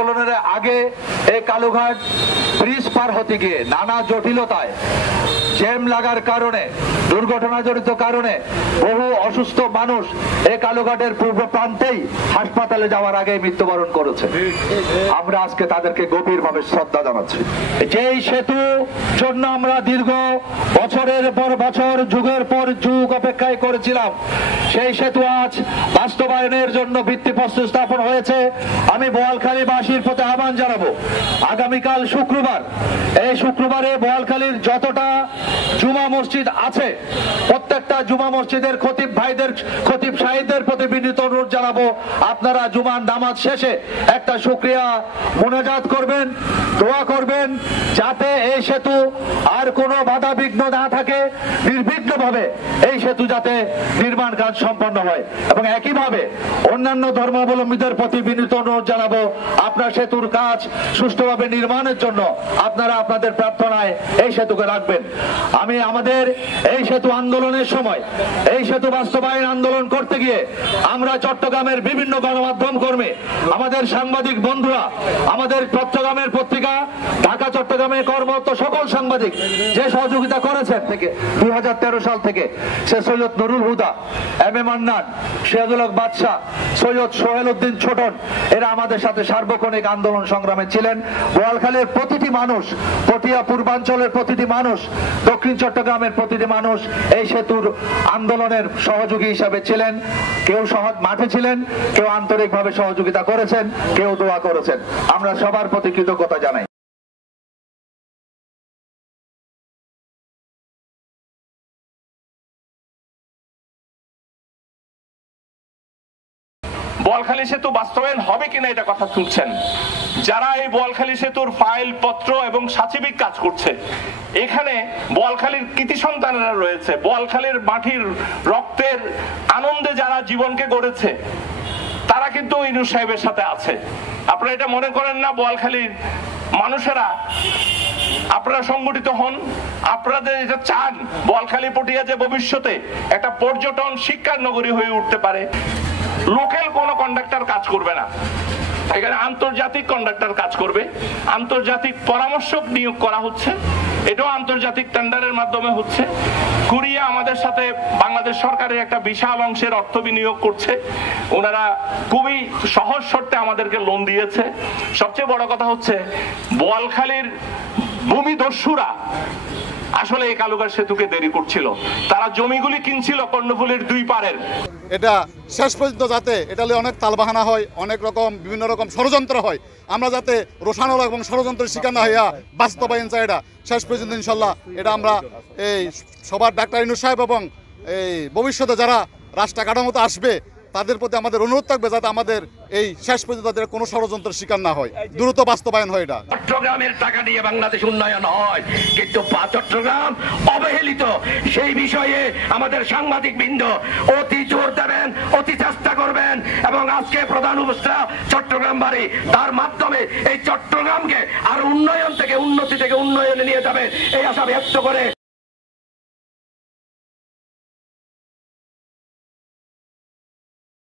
আন্দোলনের আগে এই কালুঘাট ব্রিজ পার হতে গিয়ে নানা জটিলতায় জ্যাম লাগার কারণে, দুর্ঘটনা জড়িত কারণে বহু অসুস্থ মানুষ এই কালুঘাটের পূর্ব প্রান্তেই হাসপাতালে যাওয়ার আগে মৃত্যুবরণ করেছে। আমরা আজকে তাদেরকে গভীরভাবে শ্রদ্ধা জানাচ্ছি। যেই সেতু জন্য আমরা দীর্ঘ বছরের পর বছর, যুগের পর যুগ অপেক্ষায় করেছিলাম, সেই সেতু আজ বাস্তবায়নের জন্য ভিত্তিপ্রস্তর স্থাপন হয়েছে। আমি বোয়ালখালীবাসীর প্রতি আহ্বান জানাবো, আগামীকাল শুক্রবার, এই শুক্রবারে বোয়ালখালীর যতটা জুমা মসজিদ আছে প্রত্যেকটা জুমা মসজিদের খতিব ভাইদের, খতিব সাহেবদের প্রতি বিনীত অনুরোধ জানাবো, আপনারা জুমার নামাজ শেষে একটা শুকরিয়া মোনাজাত করবেন, দোয়া করবেন যাতে এই সেতু আর কোনো বাধা বিঘ্ন না থাকে, নির্বিঘ্নভাবে এই সেতু যাতে নির্মাণ কাজ সম্পন্ন হয়। এবং একইভাবে অন্যান্য ধর্মাবলম্বীদের প্রতি বিনীত অনুরোধ জানাবো, আপনার সেতুর কাজ সুষ্ঠুভাবে নির্মাণের জন্য আপনারা আপনাদের প্রার্থনায় এই সেতুকে রাখবেন। আমি আমাদের এই সেতু আন্দোলনের সময়, এই সেতু বাস্তবায়ন আন্দোলন করতে গিয়ে আমরা চট্টগ্রামের বিভিন্ন গণমাধ্যম কর্মী, আমাদের সাংবাদিক বন্ধুরা, আমাদের চট্টগ্রামের পত্রিকা, ঢাকা চট্টগ্রামে কর্মরত সকল সাংবাদিক যে সহযোগিতা করেছেন থেকে 2013 সাল থেকে, সে সৈয়দ নুরুল হুদা, এম এ মান্নান, সিরাজুল হক বাদশা, সৈয়দ সোহেল উদ্দিন ছোটন, এরা আমাদের সাথে সার্বক্ষণিক আন্দোলন সংগ্রামে ছিলেন। বোয়ালখালীর প্রতিটি মানুষ, পটিয়া পূর্বাঞ্চলের প্রতিটি মানুষ, দক্ষিণ চট্টগ্রামের প্রতিটি মানুষ এই সেতুর আন্দোলনের সহযোগী হিসাবে ছিলেন। কেউ মাঠে ছিলেন, কেউ আন্তরিকভাবে সহযোগিতা করেছেন, কেউ দোয়া করেছেন। আমরা সবার প্রতি কৃতজ্ঞতা জানাই। বোয়ালখালী সেতু বাস্তবায়ন হবে কিনা এটা কথা তুলছেন যারা এই বোয়ালখালী সেতুর ফাইল পত্র এবং সাচিবিক কাজ করছে। এখানে বোয়ালখালীর কৃতি সন্তানেরা রয়েছে, বোয়ালখালীর মাটির রক্তের আনন্দে যারা জীবনকে গড়েছে, তারা কিন্তু ইউনূস সাহেবের সাথে আছে। আপনারা এটা মনে করেন না বোয়ালখালীর মানুষেরা আপনারা সংগঠিত হন, আপনাদের এটা চান বোয়ালখালী পটিয়া যে ভবিষ্যতে একটা পর্যটন শিক্ষার নগরী হয়ে উঠতে পারে। লোকাল কোনো কন্ডাক্টর কাজ করবে না, এখানে আন্তর্জাতিক কন্ডাক্টর কাজ করবে। আন্তর্জাতিক পরামর্শক নিয়োগ করা হচ্ছে, এটাও আন্তর্জাতিক টেন্ডারের মাধ্যমে হচ্ছে। কোরিয়া আমাদের সাথে বাংলাদেশ সরকারের একটা বিশাল অংশের অর্থ বিনিয়োগ করছে, ওনারা খুবই সহজ শর্তে আমাদেরকে লোন দিয়েছে। সবচেয়ে বড় কথা হচ্ছে বোয়ালখালীর ভূমিদস্যুরা আসলে এই কালুঘাট সেতুকে দেরি করছিল, তারা জমিগুলি কিনছিল কর্ণফুলীর দুই পারের। এটা শেষ পর্যন্ত যাতে এটা অনেক তালবাহানা হয়, অনেক রকম বিভিন্ন রকম ষড়যন্ত্র হয়, আমরা যাতে রোষানল এবং ষড়যন্ত্রের শিকার না হইয়া বাস্তবায়ন চাই এটা শেষ পর্যন্ত ইনশাল্লাহ। এটা আমরা এই সবার ডাক্তার ইউনূস সাহেব এবং এই ভবিষ্যতে যারা রাষ্ট্র কাঠামোতে আসবে তাদের প্রতি আমাদের অনুরোধ থাকবে যাতে আমাদের এই শেষ পর্যন্ত তাদের কোনো ষড়যন্ত্রের শিকার না হয়, দ্রুত বাস্তবায়ন হয়। এটা চট্টগ্রামের টাকা দিয়ে বাংলাদেশ উন্নয়ন হয়, কিন্তু চট্টগ্রাম অবহেলিত, সেই বিষয়ে আমাদের সাংবাদিক বৃন্দ অতি জোর দেবেন, অতি চেষ্টা করবেন। এবং আজকে প্রধান উপদেষ্টা চট্টগ্রাম বাড়ি, তার মাধ্যমে এই চট্টগ্রামকে আর উন্নয়ন থেকে উন্নতি থেকে উন্নয়নে নিয়ে যাবে এই আশা ব্যক্ত করে